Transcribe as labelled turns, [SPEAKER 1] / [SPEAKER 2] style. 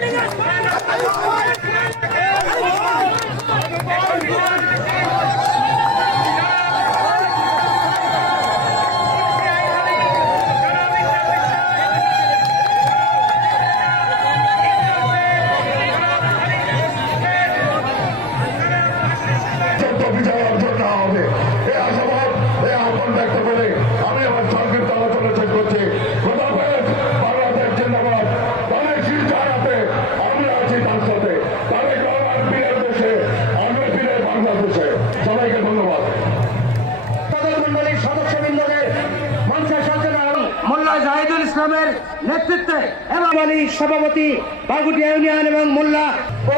[SPEAKER 1] ¡Venga, মোল্লা জাহিদুল ইসলামের নেতৃত্বে এবং সভাপতি বাগুটিয়া ইউনিয়ন এবং মোল্লা ও